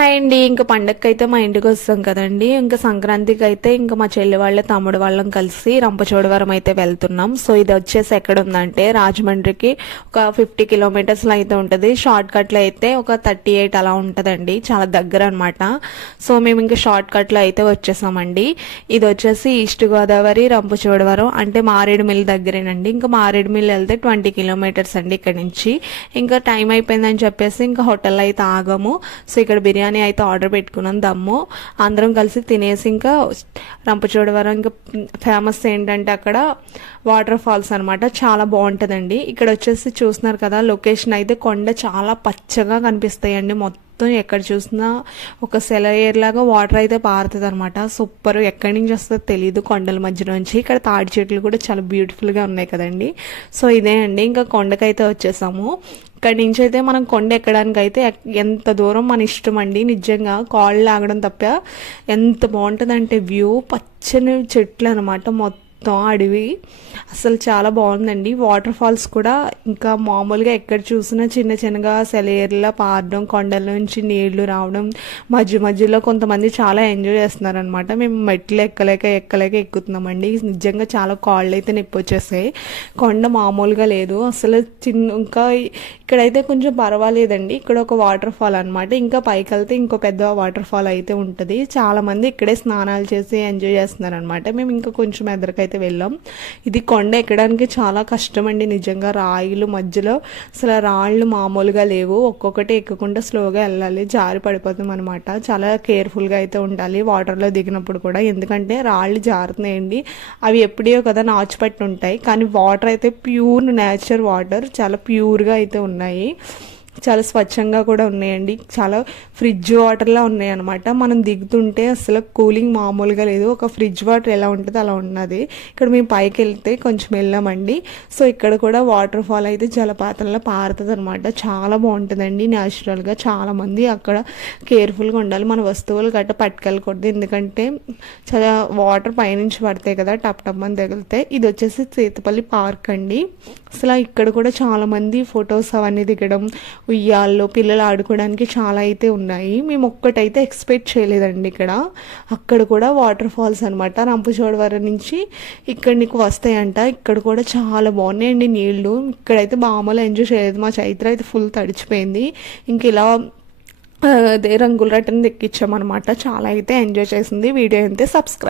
Hi అండి ఇంకా పండగకి అయితే మా ఇంటికి వస్తాం కదండి. ఇంకా సంక్రాంతికి అయితే ఇంకా మా చెల్లి వాళ్ళ తమ్ముడు వాళ్ళం కలిసి రంపచోడవరం అయితే వెళ్తున్నాం. సో ఇది వచ్చేసి ఎక్కడ ఉందంటే రాజమండ్రికి ఒక ఫిఫ్టీ కిలోమీటర్స్లో అయితే ఉంటుంది. షార్ట్ కట్లో అయితే ఒక థర్టీ ఎయిట్ అలా ఉంటుందండి. చాలా దగ్గర అనమాట సో మేము ఇంకా షార్ట్ కట్లో అయితే వచ్చేసామండి. ఇది వచ్చేసి ఈస్ట్ గోదావరి రంపచోడవరం అంటే మారేడుమిల్లి దగ్గరేనండి. ఇంకా మారేడుమిల్లి వెళ్తే ట్వంటీ కిలోమీటర్స్ అండి ఇక్కడ నుంచి. ఇంకా టైం అయిపోయిందని చెప్పేసి ఇంకా హోటల్లో అయితే ఆగము. సో ఇక్కడ బిర్యానీ అయితే ఆర్డర్ పెట్టుకున్నాం దమ్ము. అందరం కలిసి తినేసి ఇంకా రంపచోడవరం ఇంకా ఫేమస్ ఏంటంటే అక్కడ వాటర్ ఫాల్స్ అనమాట చాలా బాగుంటుందండి. ఇక్కడ వచ్చేసి చూస్తున్నారు కదా లొకేషన్ అయితే కొండ చాలా పచ్చగా కనిపిస్తాయండి మొత్తం. మొత్తం ఎక్కడ చూసినా ఒక సెలయేర్ లాగా వాటర్ అయితే పారుతుంది అనమాట సూపర్. ఎక్కడి నుంచి వస్తుందో తెలియదు కొండల మధ్య నుంచి. ఇక్కడ తాడి చెట్లు కూడా చాలా బ్యూటిఫుల్గా ఉన్నాయి కదండి. సో ఇదే అండి. ఇంకా కొండకైతే వచ్చేసాము. ఇక్కడ నుంచి అయితే మనం కొండ ఎక్కడానికి అయితే ఎంత దూరం మన ఇష్టం అండి. నిజంగా కాళ్ళు లాగడం తప్ప ఎంత బాగుంటుందంటే వ్యూ పచ్చని చెట్లు అనమాట మొత్తం మొత్తం అడవి. అసలు చాలా బాగుందండి. వాటర్ ఫాల్స్ కూడా ఇంకా మామూలుగా ఎక్కడ చూసినా చిన్న చిన్నగా సెలయేర్లా పారడం కొండల నుంచి నీళ్ళు రావడం మధ్య మధ్యలో కొంతమంది చాలా ఎంజాయ్ చేస్తున్నారనమాట. మేము మెట్లు ఎక్కలేక ఎక్కలేక ఎక్కుతున్నామండి. నిజంగా చాలా కాళ్ళు అయితే నొప్పి వచ్చేసాయి. కొండ మామూలుగా లేదు. అసలు చిన్న ఇంకా ఇక్కడైతే కొంచెం పర్వాలేదండి. ఇక్కడ ఒక వాటర్ ఫాల్ అనమాట. ఇంకా పైకి వెళ్తే ఇంకో పెద్ద వాటర్ ఫాల్ అయితే ఉంటుంది. చాలా మంది ఇక్కడే స్నానాలు చేసి ఎంజాయ్ చేస్తున్నారు అనమాట మేము ఇంకా కొంచెం ఎదరికైతే వెళ్ళాం. ఇది కొండ ఎక్కడానికి చాలా కష్టం అండి నిజంగా రాయిలు మధ్యలో అసలు రాళ్ళు మామూలుగా లేవు. ఒక్కొక్కటి ఎక్కకుండా స్లోగా వెళ్ళాలి. జారి పడిపోతాం అనమాట చాలా కేర్ఫుల్గా అయితే ఉండాలి. వాటర్లో దిగినప్పుడు కూడా. ఎందుకంటే రాళ్ళు జారుతున్నాయండి. అవి ఎప్పుడో కదా నాచుపట్టి ఉంటాయి కానీ వాటర్ అయితే ప్యూర్ నేచర్ వాటర్. చాలా ప్యూర్గా అయితే ఉన్నాయి. చాలా స్వచ్ఛంగా కూడా ఉన్నాయండి. చాలా ఫ్రిడ్జ్ వాటర్లా ఉన్నాయి అనమాట మనం దిగుతుంటే అసలు కూలింగ్ మామూలుగా లేదు. ఒక ఫ్రిడ్జ్ వాటర్ ఎలా ఉంటుందో అలా ఉన్నది. ఇక్కడ మేము పైకి వెళ్తే కొంచెం వెళ్ళామండి. సో ఇక్కడ కూడా వాటర్ ఫాల్ అయితే జలపాతంలో పారుతుంది అనమాట చాలా బాగుంటుందండి న్యాచురల్గా చాలా మంది అక్కడ కేర్ఫుల్గా ఉండాలి. మన వస్తువులు గట్ట పట్టుకెళ్ళకూడదు. ఎందుకంటే చాలా వాటర్ పైనుంచి పడతాయి కదా టప్ టప్ అని తగిలితే. ఇది వచ్చేసి చేతిపల్లి పార్క్ అండి. అసలు ఇక్కడ కూడా చాలామంది ఫొటోస్ అవన్నీ దిగడం ఉయ్యాల్లో పిల్లలు ఆడుకోవడానికి చాలా అయితే ఉన్నాయి. మేము ఒక్కటైతే ఎక్స్పెక్ట్ చేయలేదండి ఇక్కడ. అక్కడ కూడా వాటర్ ఫాల్స్ అనమాట రంపచోడవరం నుంచి ఇక్కడ నీకు వస్తాయంట. ఇక్కడ కూడా చాలా బాగున్నాయండి నీళ్ళు. ఇక్కడైతే బామలు ఎంజాయ్ చేయలేదు. మా చైత్ర అయితే ఫుల్ తడిచిపోయింది. ఇంక ఇలా అదే రంగుల రటన్ ఎక్కించామన్నమాట చాలా అయితే ఎంజాయ్ చేసింది. వీడియో అయితే సబ్స్క్రైబ్